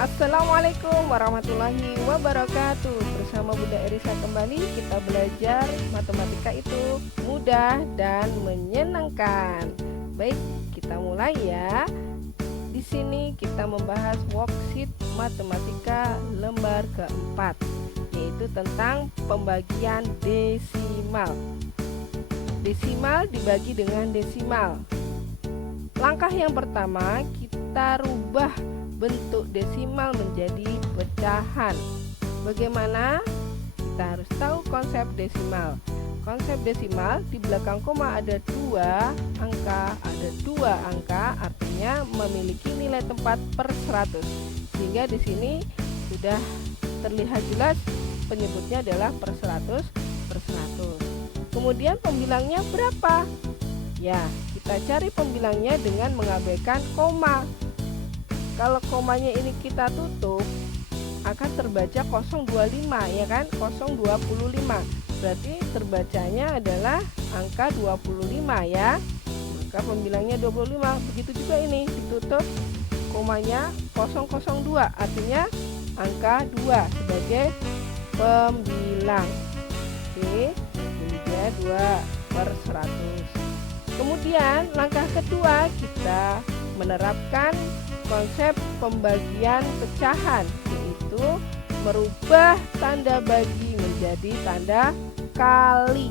Assalamualaikum warahmatullahi wabarakatuh. Bersama Bunda Erisa kembali kita belajar matematika itu mudah dan menyenangkan. Baik, kita mulai ya. Di sini kita membahas worksheet matematika lembar keempat, yaitu tentang pembagian desimal. Desimal dibagi dengan desimal. Langkah yang pertama, kita rubah bentuk desimal menjadi pecahan. Bagaimana? Kita harus tahu konsep desimal. Konsep desimal, di belakang koma ada dua angka, artinya memiliki nilai tempat per 100. Sehingga di sini sudah terlihat jelas penyebutnya adalah per 100 per 100. Kemudian pembilangnya berapa? Ya, kita cari pembilangnya dengan mengabaikan koma. Kalau komanya ini kita tutup, akan terbaca 025, ya kan? 025. Berarti terbacanya adalah angka 25 ya. Maka pembilangnya 25. Begitu juga ini, ditutup komanya 002, artinya angka 2 sebagai pembilang. Oke, ini dia 2 per 100. Kemudian langkah kedua, kita menerapkan konsep pembagian pecahan, yaitu merubah tanda bagi menjadi tanda kali.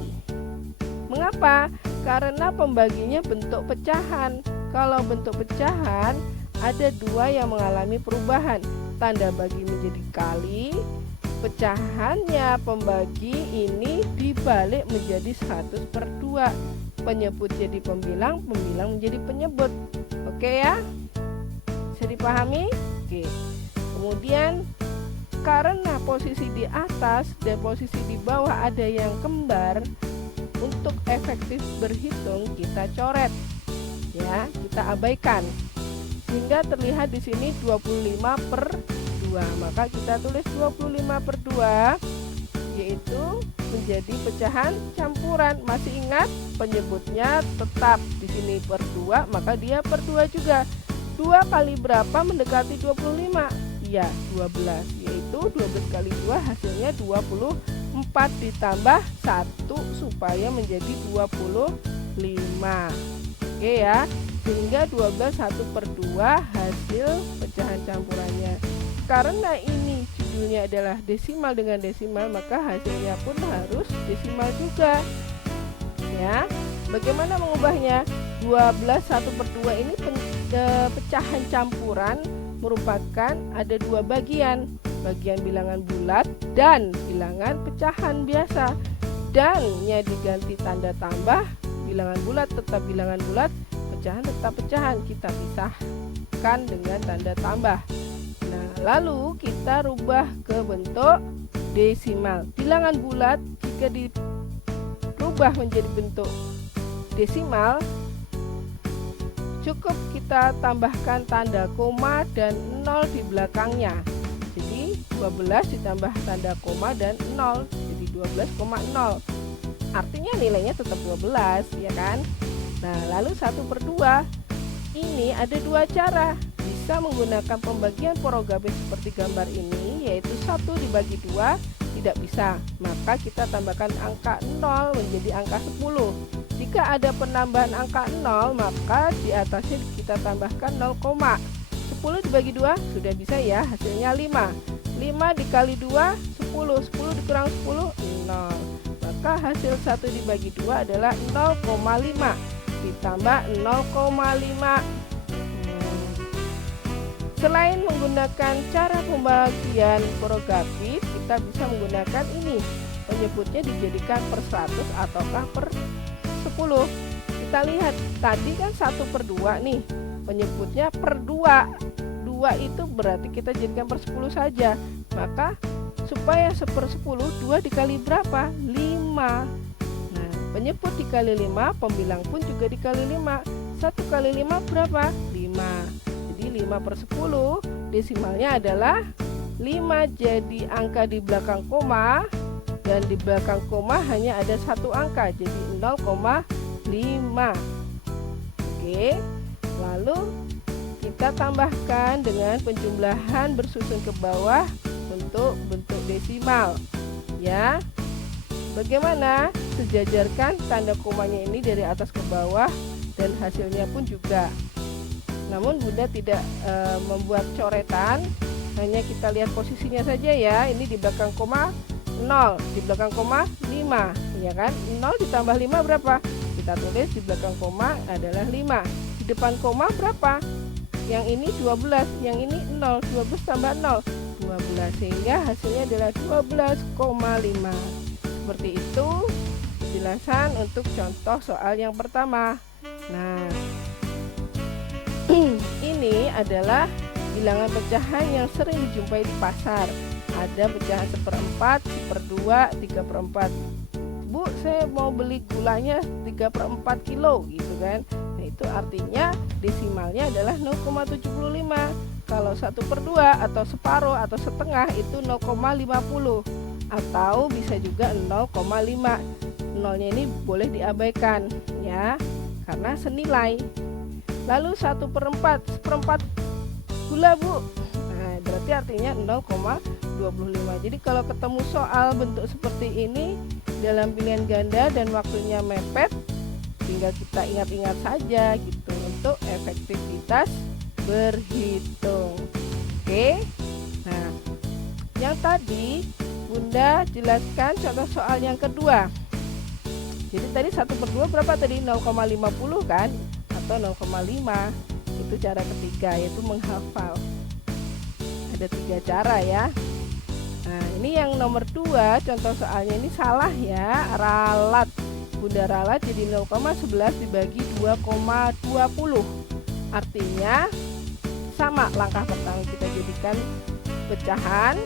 Mengapa? Karena pembaginya bentuk pecahan. Kalau bentuk pecahan ada dua yang mengalami perubahan, tanda bagi menjadi kali, pecahannya pembagi ini dibalik menjadi 100/2. Penyebut jadi pembilang, pembilang menjadi penyebut. Oke ya? Bisa dipahami? Oke. Kemudian karena posisi di atas dan posisi di bawah ada yang kembar, untuk efektif berhitung kita coret. Ya, kita abaikan. Sehingga terlihat di sini 25/2. Maka kita tulis 25/2, yaitu menjadi pecahan campuran. Masih ingat penyebutnya tetap di sini per 2, maka dia per 2 juga. 2 kali berapa mendekati 25? Ya, 12, yaitu 12 kali 2 hasilnya 24 ditambah 1 supaya menjadi 25. Oke ya, sehingga 12 1/2 hasil pecahan campurannya. Karena ini judulnya adalah desimal dengan desimal, maka hasilnya pun harus desimal juga. Ya, bagaimana mengubahnya? 12 1/2 ini pecahan campuran merupakan ada dua bagian, bagian bilangan bulat dan bilangan pecahan biasa. Dan-nya diganti tanda tambah, bilangan bulat tetap bilangan bulat, pecahan tetap pecahan, kita pisahkan dengan tanda tambah. Nah, lalu kita rubah ke bentuk desimal. Bilangan bulat jika dirubah menjadi bentuk desimal, cukup kita tambahkan tanda koma dan 0 di belakangnya. Jadi 12 ditambah tanda koma dan 0, jadi 12,0. Artinya nilainya tetap 12, ya kan? Nah, lalu 1/2. Ini ada dua cara. Bisa menggunakan pembagian porogabes seperti gambar ini, yaitu 1 dibagi 2, tidak bisa. Maka kita tambahkan angka 0 menjadi angka 10. Jika ada penambahan angka 0, maka di atasnya kita tambahkan 0, 10 dibagi 2 sudah bisa ya, hasilnya 5. 5 dikali 2 10, 10 dikurang 10 0. Maka hasil 1 dibagi 2 adalah 0,5 ditambah 0,5. Selain menggunakan cara pembagian porogabis, kita bisa menggunakan ini. Penyebutnya dijadikan per 100 ataukah per 10. Kita lihat tadi kan 1/2 nih, penyebutnya per 2. 2 itu berarti kita jadikan per 10 saja. Maka supaya 1/10, 2 dikali berapa? 5. Nah, penyebut dikali 5, pembilang pun juga dikali 5. 1 kali 5 berapa? 5. Jadi 5/10, desimalnya adalah 5. Jadi angka di belakang koma, dan di belakang koma hanya ada satu angka, jadi 0,5. Oke, lalu kita tambahkan dengan penjumlahan bersusun ke bawah untuk bentuk desimal ya. Bagaimana? Sejajarkan tanda komanya ini dari atas ke bawah dan hasilnya pun juga. Namun Bunda tidak membuat coretan, hanya kita lihat posisinya saja ya. Ini di belakang koma 0, di belakang koma 5, ya kan? 0 ditambah 5 berapa? Kita tulis di belakang koma adalah 5. Di depan koma berapa? Yang ini 12, yang ini 0. 12 tambah 0, 12. Sehingga hasilnya adalah 12,5. Seperti itu penjelasan untuk contoh soal yang pertama. Nah, ini adalah bilangan pecahan yang sering dijumpai di pasar. Ada pecahan 1/4, 1/2, 3/4. Bu, saya mau beli gulanya 3/4 kilo gitu kan. Nah, itu artinya desimalnya adalah 0,75. Kalau 1/2 atau separuh atau setengah itu 0,50 atau bisa juga 0,5. Nolnya ini boleh diabaikan ya, karena senilai. Lalu 1/4, 1/4 gula Bu. Nah, berarti artinya 0,25. Jadi kalau ketemu soal bentuk seperti ini dalam pilihan ganda dan waktunya mepet, tinggal kita ingat-ingat saja gitu untuk efektivitas berhitung. Oke. Nah, yang tadi Bunda jelaskan contoh soal yang kedua. Jadi tadi 1/2 berapa tadi? 0,50 kan? Atau 0,5. Itu cara ketiga, yaitu menghafal. Ada 3 cara ya. Nah, ini yang nomor 2, contoh soalnya ini salah ya. Ralat. Bunda ralat jadi 0,11 dibagi 2,20. Artinya sama langkah pertama, kita jadikan pecahan.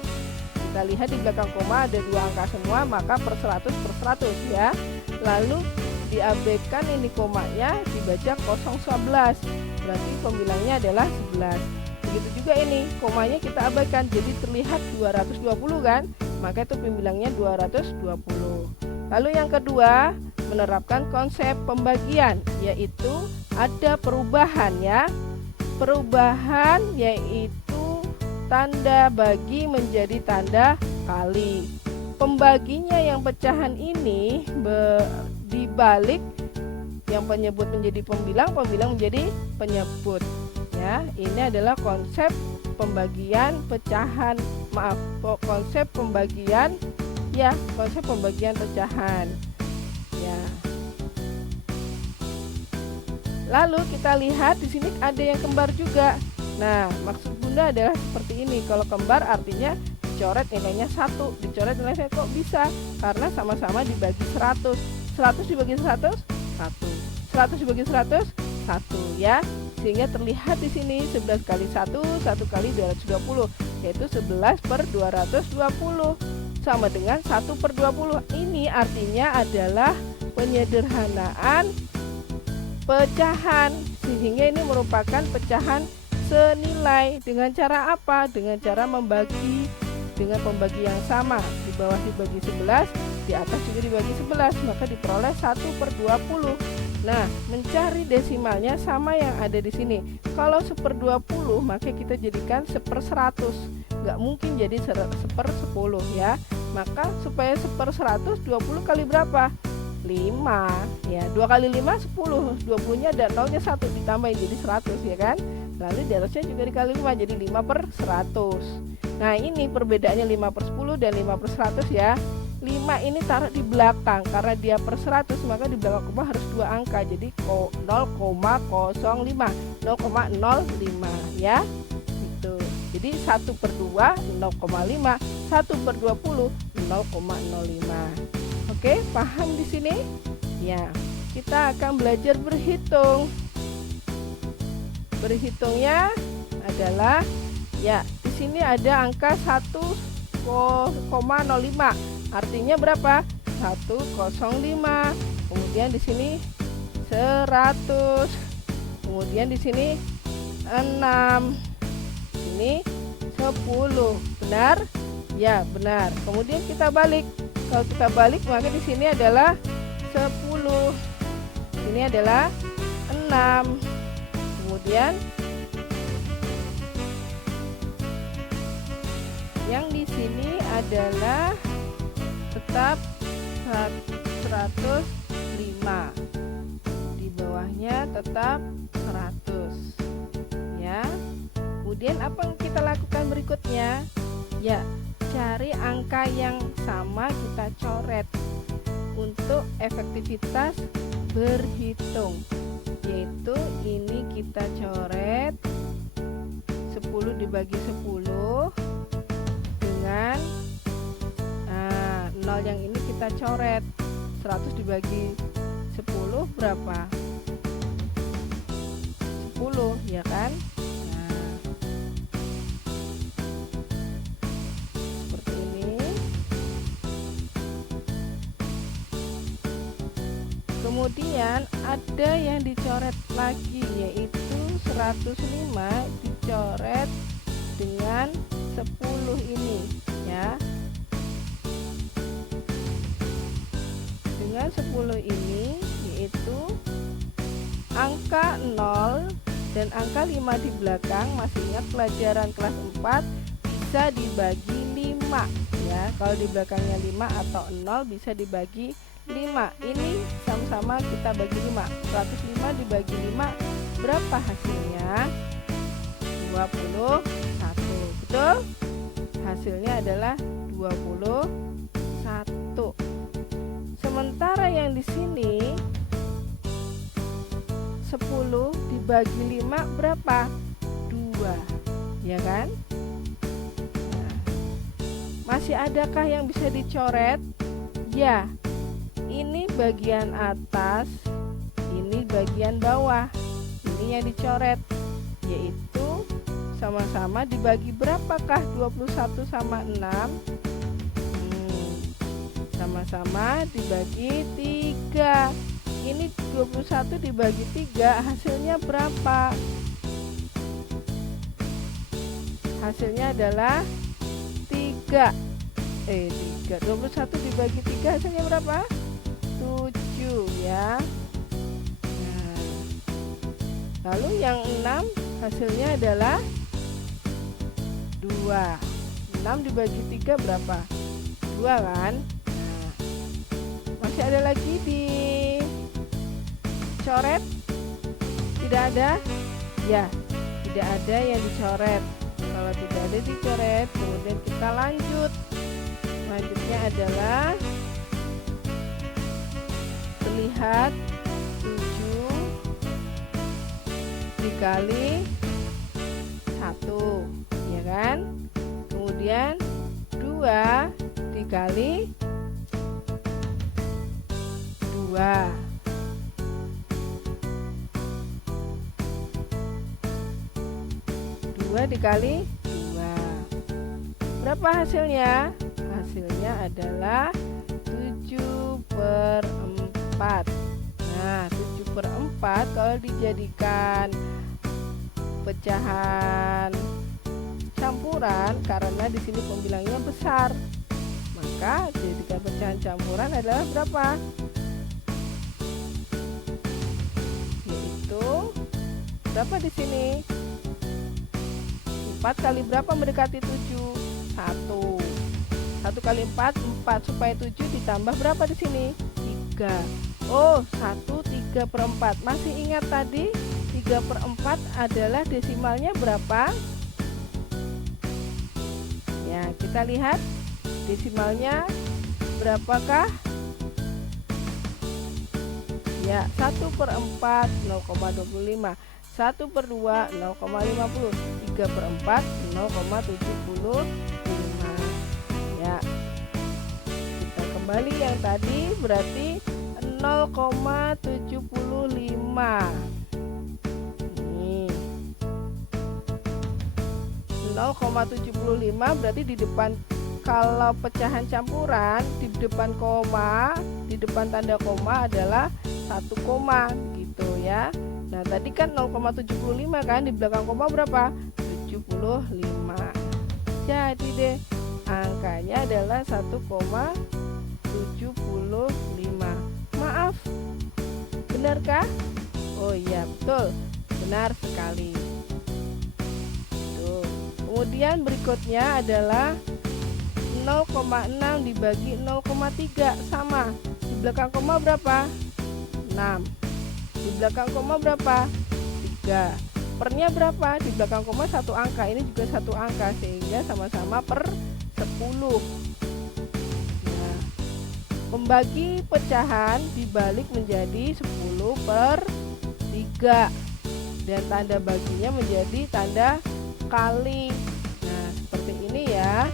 Kita lihat di belakang koma ada 2 angka semua, maka per 100 ya. Lalu diabaikan ini komanya, dibaca 0,11. Berarti pembilangnya adalah 11. Begitu juga ini, komanya kita abaikan, jadi terlihat 220 kan? Maka itu pembilangnya 220. Lalu yang kedua, menerapkan konsep pembagian, yaitu ada perubahan ya. Perubahan yaitu tanda bagi menjadi tanda kali. Pembaginya yang pecahan ini dibalik yang penyebut menjadi pembilang, pembilang menjadi penyebut ya. Ini adalah konsep pembagian pecahan, konsep pembagian ya, konsep pembagian pecahan ya. Lalu kita lihat di sini ada yang kembar juga. Nah, maksud Bunda adalah seperti ini. Kalau kembar artinya dicoret nilainya 1, dicoret nilainya kok bisa? Karena sama-sama dibagi 100. 100 dibagi 100, 1. 100 dibagi 100, 1 ya. Sehingga terlihat di sini 11 kali 1, 1 kali 220, yaitu 11/220 sama dengan 1/20. Ini artinya adalah penyederhanaan pecahan, sehingga ini merupakan pecahan senilai. Dengan cara apa? Dengan cara membagi dengan pembagi yang sama. Di bawah dibagi 11, di atas juga dibagi 11, maka diperoleh 1/20. Nah, mencari desimalnya sama yang ada di sini. Kalau 1/20, maka kita jadikan 1/100. Nggak mungkin jadi 1/10 ya. Maka supaya 1/100, 20 kali berapa? 5 ya. 2 kali 5 10, 20 nya ada 0 nya 1, ditambahin jadi 100 ya kan. Lalu di atasnya juga dikali 5, jadi 5/100. Nah, ini perbedaannya 5/10 dan 5/100 ya. 5 ini taruh di belakang, karena dia per 100 maka di belakang koma harus 2 angka, jadi 0,05 0,05 ya. Itu. Jadi 1/2 0,5, 1/20 0,05. Oke, paham di sini? Ya. Kita akan belajar berhitung. Berhitungnya adalah ya, di sini ada angka 1,05. Artinya berapa? 105. Kemudian di sini 100. Kemudian di sini 6. Ini 10. Benar? Ya, benar. Kemudian kita balik. Kalau kita balik maka di sini adalah 10. Ini adalah 6. Kemudian Yang di sini adalah tetap 105. Di bawahnya tetap 100 ya. Kemudian apa yang kita lakukan berikutnya? Ya, cari angka yang sama kita coret untuk efektivitas berhitung, yaitu ini kita coret 10 dibagi 10 dengan 0 yang ini kita coret 100 dibagi 10 berapa? 10 ya kan? Nah, seperti ini. Kemudian ada yang dicoret lagi, yaitu 105 dicoret dengan 10 ini ya. Dengan 10 ini, yaitu angka 0 dan angka 5 di belakang, masih ingat pelajaran kelas 4 bisa dibagi 5 ya. Kalau di belakangnya 5 atau 0 bisa dibagi 5. Ini sama-sama kita bagi 5. 105 dibagi 5 berapa hasilnya? 21. Betul? Hasilnya adalah 21. Sementara yang di sini 10 dibagi 5 berapa? 2. Ya kan? Nah, masih adakah yang bisa dicoret? Ya. Ini bagian atas, ini bagian bawah. Ini yang dicoret, yaitu sama-sama dibagi berapakah 21 sama 6? Sama-sama dibagi 3. Ini 21 dibagi 3 hasilnya berapa? Hasilnya adalah 3. 21 dibagi 3 hasilnya berapa? 7 ya. Nah, lalu yang 6 hasilnya adalah 2. 6 dibagi 3 berapa? 2 kan? Nah, masih ada lagi dicoret? Tidak ada? Ya, tidak ada yang dicoret. Kalau tidak ada dicoret, kemudian kita lanjut. Selanjutnya adalah lihat 7 dikali 1 ya kan, kemudian 2 dikali 2, 2 dikali 2 berapa hasilnya? Hasilnya adalah 7/4. Nah, 7/4 kalau dijadikan pecahan campuran, karena di sini pembilangnya besar, maka jadikan pecahan campuran adalah berapa? Yaitu berapa di sini? 4 kali berapa mendekati 7? 1. 1 kali 4, 4 supaya 7 ditambah berapa di sini? 3. Oh, 1/3/4. Masih ingat tadi 3/4 adalah desimalnya berapa? Ya, kita lihat desimalnya berapakah? Ya, 1/4 0,25, 1/2 0,50, 3/4 0,75. Ya, kita kembali yang tadi berarti 0,75. Ini 0,75 berarti di depan, kalau pecahan campuran di depan koma, di depan tanda koma adalah 1 koma gitu ya. Nah, tadi kan 0,75 kan, di belakang koma berapa? 75. Jadi deh angkanya adalah 1,75. Maaf, benarkah? Oh iya, betul, benar sekali. Tuh. Kemudian berikutnya adalah 0,6 dibagi 0,3 sama. Di belakang koma berapa? 6. Di belakang koma berapa? 3. Pernya berapa? Di belakang koma satu angka, ini juga satu angka, sehingga sama-sama per 10. Nah, membagi pecahan dibalik menjadi 10 per 3, dan tanda baginya menjadi tanda kali. Nah, seperti ini ya.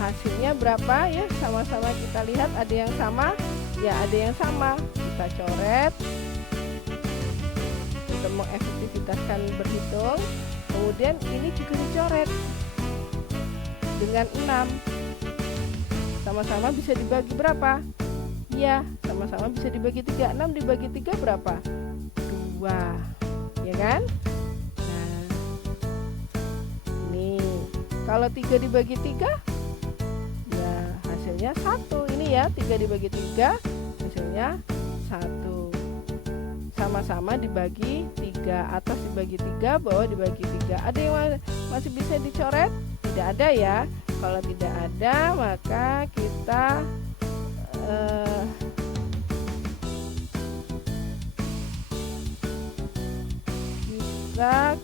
Hasilnya berapa ya? Sama-sama kita lihat, ada yang sama? Ya, ada yang sama. Kita coret untuk mengefektivitaskan berhitung. Kemudian ini juga dicoret dengan 6. Sama-sama bisa dibagi berapa? Ya, sama-sama bisa dibagi 3. 6 dibagi 3 berapa? 2. Ya kan? Nah, ini kalau 3 dibagi 3, ya hasilnya 1. Ini ya, 3 dibagi 3 hasilnya 1. Sama-sama dibagi 3, atas dibagi 3, bawah dibagi 3. Ada yang masih bisa dicoret? Tidak ada ya. Kalau tidak ada, maka kita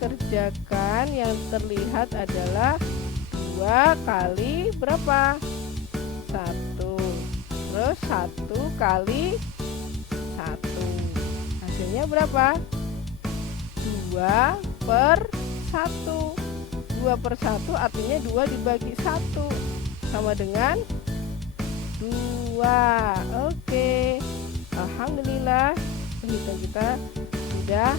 kerjakan. Yang terlihat adalah 2 kali berapa? 1. Terus 1 kali 1. Hasilnya berapa? 2 per 1. 2 per 1 artinya 2 dibagi 1 sama dengan 2. Oke. Alhamdulillah, perhitungan kita sudah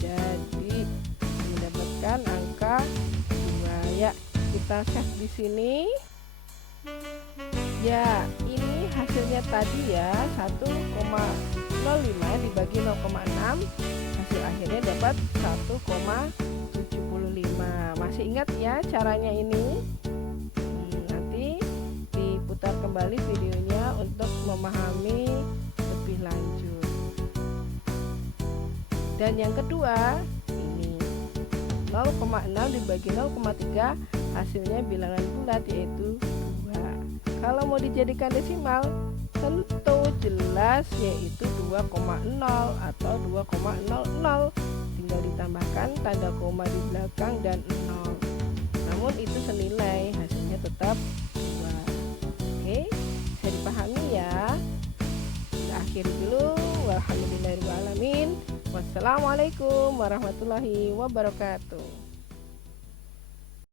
jadi mendapatkan angka 2. Ya, kita save di sini. Ya, ini hasilnya tadi ya, 1,05 dibagi 0,6, hasil akhirnya dapat 1,75. Masih ingat ya caranya ini? Nanti diputar kembali videonya untuk memahami lebih lanjut. Dan yang kedua, ini 0,6 dibagi 0,3, hasilnya bilangan bulat yaitu 2. Kalau mau dijadikan desimal, tentu jelas yaitu 2,0 atau 2,00. Tinggal ditambahkan tanda koma di belakang dan 0. Namun itu senilai, hasilnya tetap 2. Oke, bisa dipahami ya. Kita akhiri dulu. Walhamdulillahirobbilalamin. Wassalamualaikum warahmatullahi wabarakatuh.